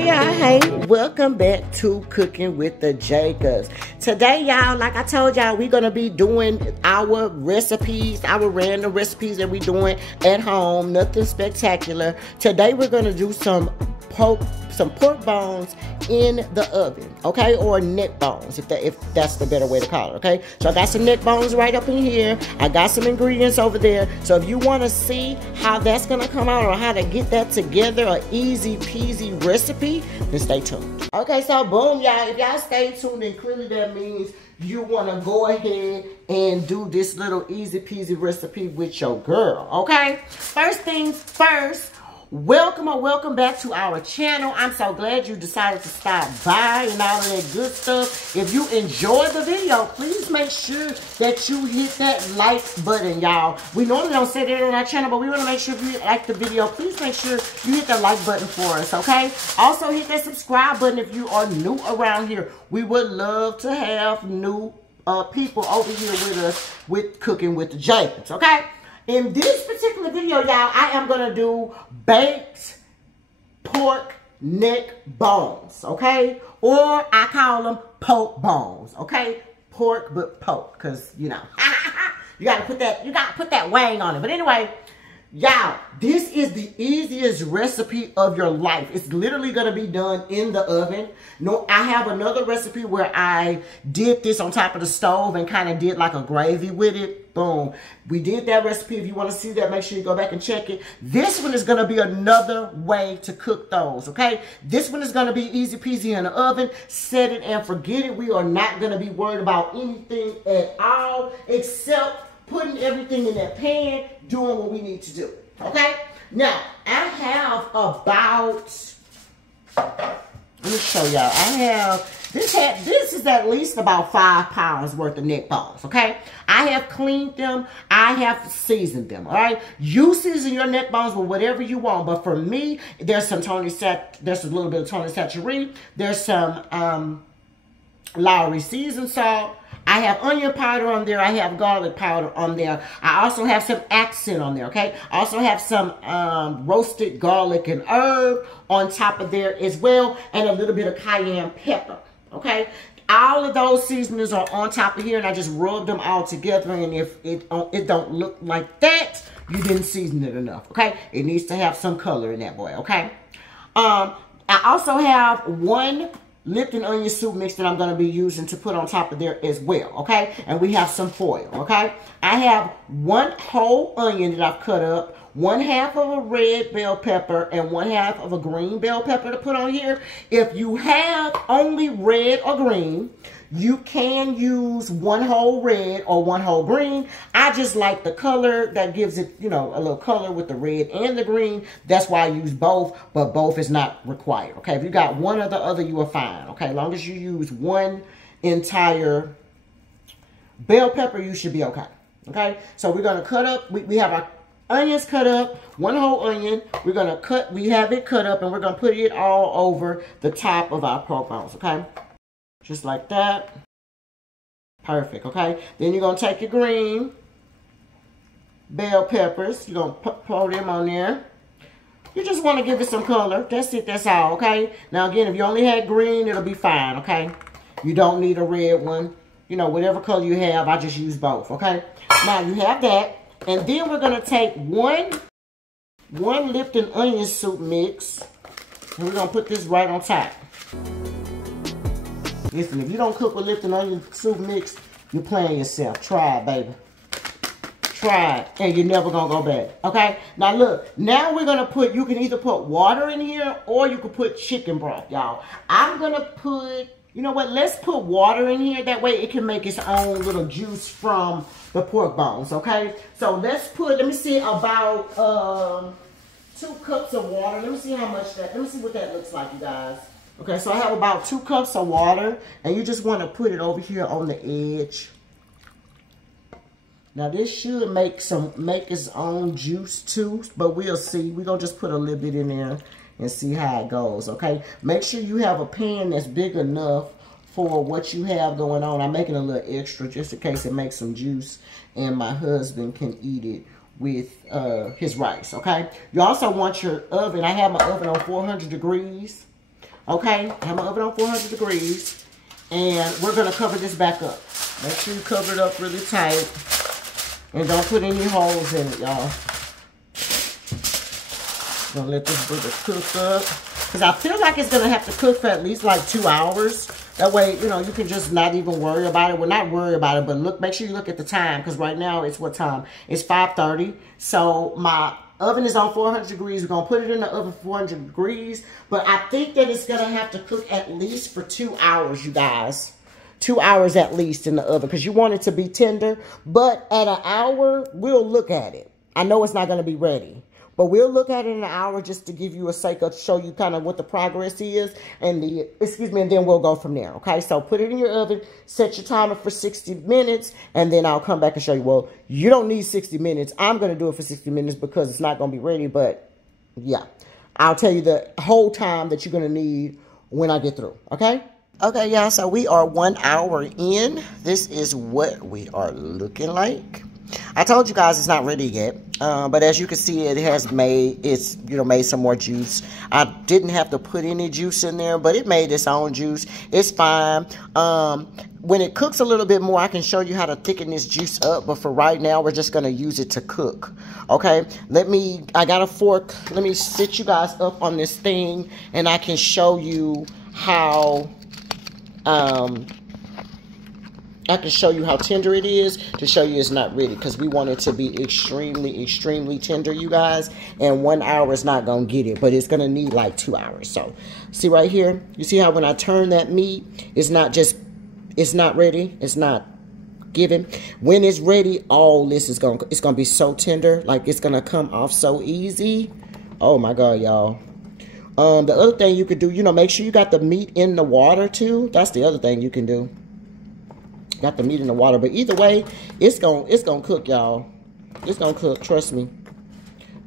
Hey, welcome back to Cooking with the Jacobs. Today, y'all, like I told y'all, we're going to be doing our recipes, our random recipes that we're doing at home, nothing spectacular. Today, we're going to do some pork bones in the oven, okay, or neck bones, if that's the better way to call it, okay. So I got some neck bones right up in here. I got some ingredients over there. So if you want to see how that's gonna come out or how to get that together, an easy peasy recipe, then stay tuned. Okay, so boom, y'all. If y'all stay tuned, then clearly that means you want to go ahead and do this little easy peasy recipe with your girl, okay. First things first. Welcome back to our channel. I'm so glad you decided to stop by and all of that good stuff. If you enjoyed the video, please make sure that you hit that like button, y'all. We normally don't say that on our channel, but we want to make sure if you like the video, please make sure you hit that like button for us, okay? Also, hit that subscribe button if you are new around here. We would love to have new people over here with us with Cooking with the Jacobs, okay? In this particular video, y'all, I am going to do baked pork neck bones, okay? Or I call them poke bones, okay? Pork but poke, because, you know, you got to put that wang on it. But anyway, y'all, this is the easiest recipe of your life. It's literally going to be done in the oven. No, I have another recipe where I did this on top of the stove and kind of did like a gravy with it. Boom. We did that recipe. If you want to see that, make sure you go back and check it. This one is going to be another way to cook those, okay? This one is going to be easy peasy in the oven. Set it and forget it. We are not going to be worried about anything at all except putting everything in that pan, doing what we need to do, okay? Now, I have about, let me show y'all. I have, this is at least about 5 pounds worth of neck bones, okay? I have cleaned them. I have seasoned them, all right? You season your neck bones with whatever you want, but for me, there's a little bit of Tony Chachere. There's some Lawry seasoned salt. I have onion powder on there. I have garlic powder on there. I also have some accent on there, okay? I also have some roasted garlic and herb on top of there as well, and a little bit of cayenne pepper, okay? All of those seasonings are on top of here, and I just rubbed them all together, and if it don't look like that, you didn't season it enough, okay? It needs to have some color in that boy, okay? I also have one Lipton onion soup mix that I'm going to be using to put on top of there as well, okay? And we have some foil, okay? I have one whole onion that I've cut up, 1/2 of a red bell pepper, and 1/2 of a green bell pepper to put on here. If you have only red or green, you can use 1 whole red or 1 whole green. I just like the color that gives it, you know, a little color with the red and the green. That's why I use both, but both is not required, okay? If you got one or the other, you are fine, okay? As long as you use one entire bell pepper, you should be okay, okay? So we're going to cut up, we have our onions cut up, 1 whole onion. We have it cut up, and we're going to put it all over the top of our pork bones, okay? Just like that. Perfect, okay? Then you're going to take your green bell peppers. You're going to pour them on there. You just want to give it some color. That's it. That's all, okay? Now, again, if you only had green, it'll be fine, okay? You don't need a red one. You know, whatever color you have, I just use both, okay? Now, you have that. And then we're going to take one Lipton onion soup mix. And we're going to put this right on top. Listen, if you don't cook with Lipton onion soup mix, you're playing yourself. Try it, baby. Try it, and you're never going to go back, okay? Now, look. Now we're going to put, you can either put water in here, or you can put chicken broth, y'all. I'm going to put, you know what? Let's put water in here. That way it can make its own little juice from the pork bones, okay? So let's put, let me see, about 2 cups of water. Let me see how much that, let me see what that looks like, you guys. Okay, so I have about 2 cups of water, and you just want to put it over here on the edge. Now this should make its own juice too, but we'll see. We're gonna just put a little bit in there and see how it goes, okay? Make sure you have a pan that's big enough for what you have going on. I'm making a little extra just in case it makes some juice and my husband can eat it with his rice, okay? You also want your oven. I have my oven on 400 degrees. Okay, I have my oven on 400 degrees. And we're going to cover this back up. Make sure you cover it up really tight. And don't put any holes in it, y'all. Gonna let this burger cook up. Because I feel like it's going to have to cook for at least like 2 hours. That way, you know, you can just not even worry about it. Well, not worry about it, but look, make sure you look at the time. Because right now, it's what time? It's 5:30. So my oven is on 400 degrees. We're going to put it in the oven 400 degrees. But I think that it's going to have to cook at least for 2 hours, you guys. 2 hours at least in the oven. Because you want it to be tender. But at an hour, we'll look at it. I know it's not going to be ready. But we'll look at it in an hour just to give you a sake of show you kind of what the progress is. And and then we'll go from there. Okay, so put it in your oven. Set your timer for 60 minutes. And then I'll come back and show you. Well, you don't need 60 minutes. I'm going to do it for 60 minutes because it's not going to be ready. But yeah, I'll tell you the whole time that you're going to need when I get through. Okay? Okay, y'all. So we are 1 hour in. This is what we are looking like. I told you guys it's not ready yet, but as you can see, it has made some more juice. I didn't have to put any juice in there, but it made its own juice. It's fine. When it cooks a little bit more, I can show you how to thicken this juice up, but for right now, we're just going to use it to cook. Okay, I got a fork. Let me sit you guys up on this thing, and I can show you how tender it is, to show you it's not ready, because we want it to be extremely, extremely tender, you guys. And 1 hour is not going to get it, but it's going to need like 2 hours. So, see right here? You see how when I turn that meat, it's not ready. It's not given. When it's ready, all this is going to be so tender. Like, it's going to come off so easy. Oh, my God, y'all. The other thing you could do, make sure you got the meat in the water, too. That's the other thing you can do. Got the meat in the water, but either way, it's gonna cook, y'all. It's gonna cook. Trust me.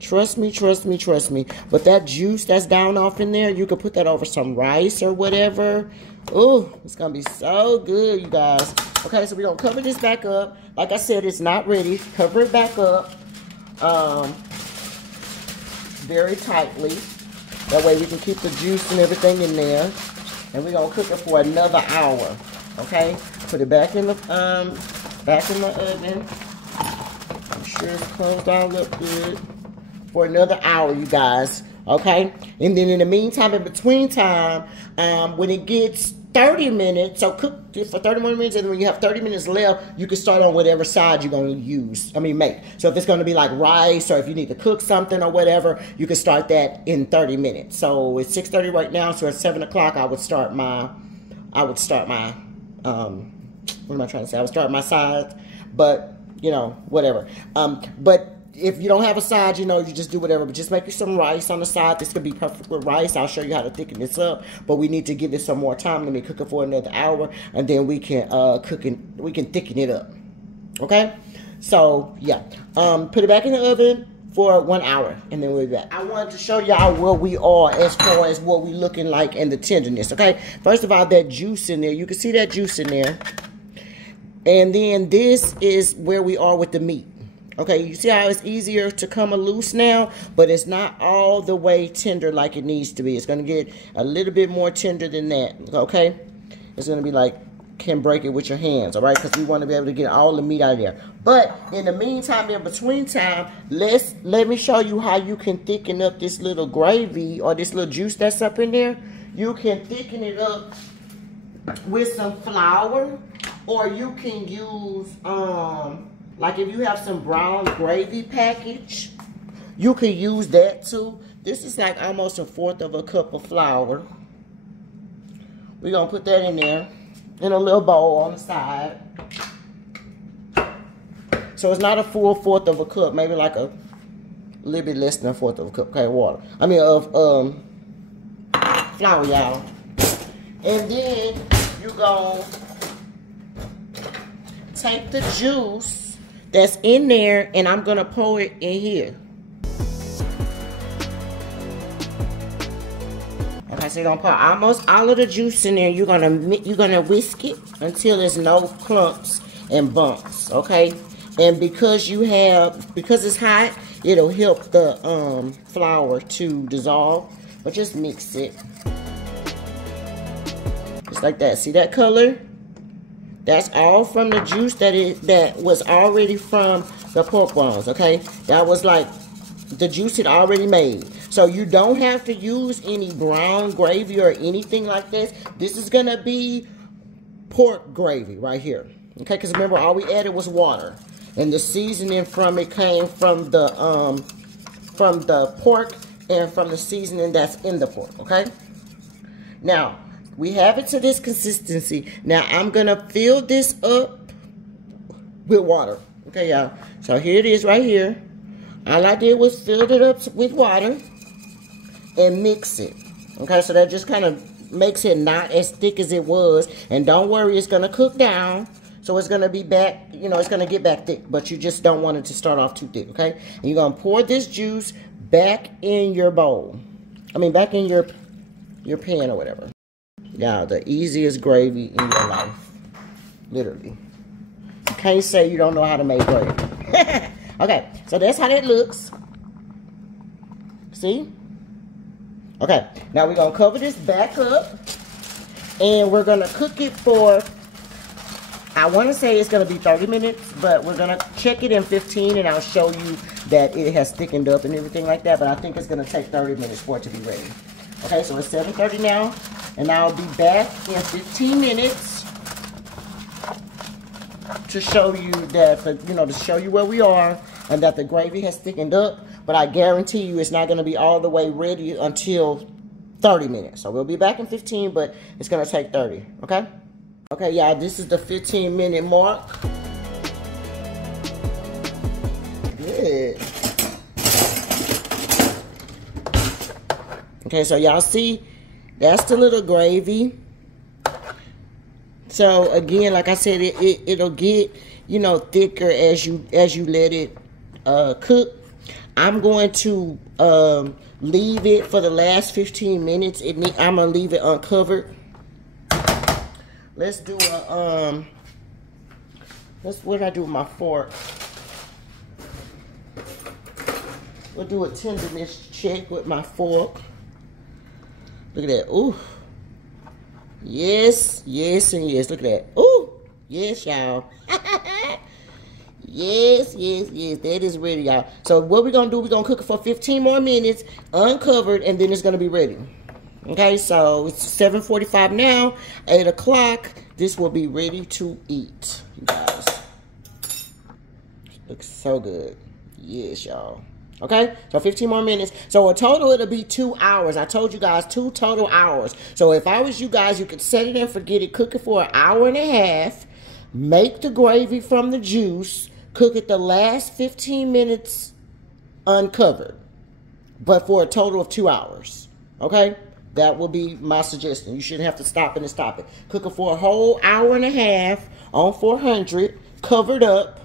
Trust me. Trust me. Trust me. But that juice that's down off in there, you can put that over some rice or whatever. Oh, it's gonna be so good, you guys. Okay, so we're gonna cover this back up. Like I said, it's not ready. Cover it back up, very tightly. That way we can keep the juice and everything in there. And we're gonna cook it for another hour. Okay. Put it back in the oven. I'm sure it's closed all up good for another hour, you guys. Okay, and then in the meantime, in between time, when it gets 30 minutes, so cook for 30 more minutes, and then when you have 30 minutes left, you can start on whatever side you're going to make. So if it's going to be like rice, or if you need to cook something or whatever, you can start that in 30 minutes. So it's 6:30 right now, so at 7 o'clock I would start my what am I trying to say? I would start my side, but, whatever. But if you don't have a side, you just do whatever. But just make you some rice on the side. This could be perfect with rice. I'll show you how to thicken this up. But we need to give it some more time. Let me cook it for another hour, and then we can thicken it up. Okay? So, yeah. Put it back in the oven for 1 hour, and then we'll be back. I wanted to show y'all where we are as far as what we looking like and the tenderness, okay? First of all, that juice in there. You can see that juice in there. And then this is where we are with the meat. Okay, you see how it's easier to come loose now, but it's not all the way tender like it needs to be. It's going to get a little bit more tender than that, okay? It's going to be like, can break it with your hands, all right? Because we want to be able to get all the meat out of there. But in the meantime, in between time, let me show you how you can thicken up this little gravy or this little juice that's up in there. You can thicken it up with some flour, or you can use, like if you have some brown gravy package, you can use that too. This is like almost 1/4 cup of flour. We're going to put that in there in a little bowl on the side. So it's not a full 1/4 cup, maybe like a little bit less than 1/4 cup of water. Of flour, y'all. And then you're going to take the juice that's in there, and I'm going to pour it in here. Okay, so you're going to pour almost all of the juice in there. You're gonna whisk it until there's no clumps and bumps, okay? And because it's hot, it'll help the flour to dissolve, but just mix it. Just like that. See that color? That's all from the juice that was already from the pork bones, okay? That was like the juice it already made. So you don't have to use any brown gravy or anything like this. This is going to be pork gravy right here, okay? Because remember, all we added was water. And the seasoning from it came from the pork and from the seasoning that's in the pork, okay? Now, we have it to this consistency. Now, I'm going to fill this up with water. Okay, y'all. So, here it is right here. All I did was fill it up with water and mix it. Okay, so that just kind of makes it not as thick as it was. And don't worry, it's going to cook down. So, it's going to be back, you know, it's going to get back thick. But you just don't want it to start off too thick, okay? And you're going to pour this juice back in your bowl. I mean, back in your pan or whatever. Yeah, the easiest gravy in your life. Literally. You can't say you don't know how to make gravy. Okay, so that's how that looks. See? Okay, now we're going to cover this back up. And we're going to cook it for, I want to say it's going to be 30 minutes. But we're going to check it in 15. And I'll show you that it has thickened up and everything like that. But I think it's going to take 30 minutes for it to be ready. Okay, so it's 7:30 now. And I'll be back in 15 minutes to show you that, to show you where we are and that the gravy has thickened up. But I guarantee you it's not going to be all the way ready until 30 minutes. So we'll be back in 15, but it's going to take 30, okay? Okay, y'all, this is the 15-minute mark. Good. Okay, so y'all see, that's the little gravy. So again, like I said, it'll get, thicker as you let it cook. I'm going to leave it for the last 15 minutes. I'm gonna leave it uncovered. Let's do a what did I do with my fork? We'll do a tenderness check with my fork. Look at that. Ooh. Yes, yes, and yes. Look at that. Ooh. Yes, y'all. Yes, yes, yes. That is ready, y'all. So what we're going to do, we're going to cook it for 15 more minutes, uncovered, and then it's going to be ready. Okay, so it's 7:45 now. 8 o'clock. This will be ready to eat, you guys. Looks so good. Yes, y'all. Okay, so 15 more minutes. So a total, it'll be 2 hours. I told you guys 2 total hours. So if I was you guys, you could set it and forget it. Cook it for 1.5 hours. Make the gravy from the juice. Cook it the last 15 minutes uncovered. But for a total of 2 hours. Okay, that will be my suggestion. You shouldn't have to stop it and stop it. Cook it for a whole 1.5 hours on 400, covered up.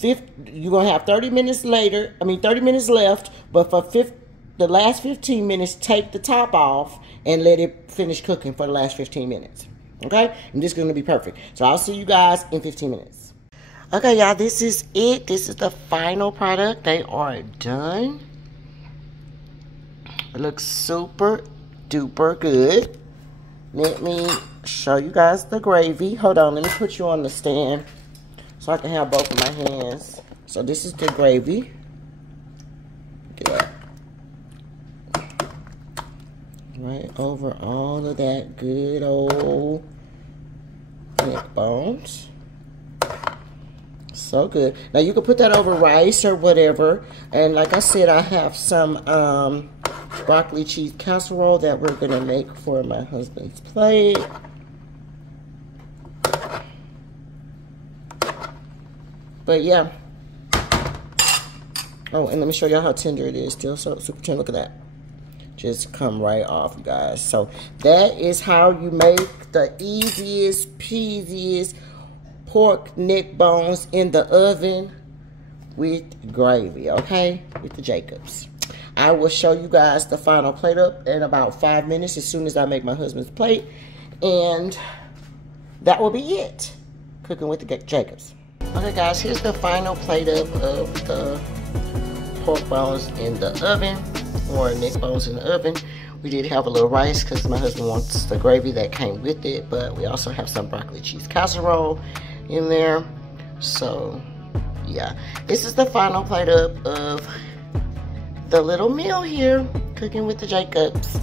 You're going to have 30 minutes left, but for the last 15 minutes, take the top off and let it finish cooking for the last 15 minutes. Okay? And this is going to be perfect. So I'll see you guys in 15 minutes. Okay, y'all, this is it. This is the final product. They are done. It looks super duper good. Let me show you guys the gravy. Hold on, let me put you on the stand so I can have both of my hands. So this is the gravy. Look at that. Right over all of that good old neck bones. So good. Now you can put that over rice or whatever. And like I said, I have some broccoli cheese casserole that we're going to make for my husband's plate. But yeah. Oh, and let me show y'all how tender it is. Still so super tender. Look at that. Just come right off, you guys. So that is how you make the easiest, peasiest pork neck bones in the oven with gravy, okay? With the Jacobs. I will show you guys the final plate up in about 5 minutes as soon as I make my husband's plate. And that will be it. Cooking with the Jacobs. Okay, guys, here's the final plate up of the pork bones in the oven, or neck bones in the oven, We did have a little rice because my husband wants the gravy that came with it, but we also have some broccoli cheese casserole in there. So yeah, this is the final plate up of the little meal here, cooking with the Jacobs.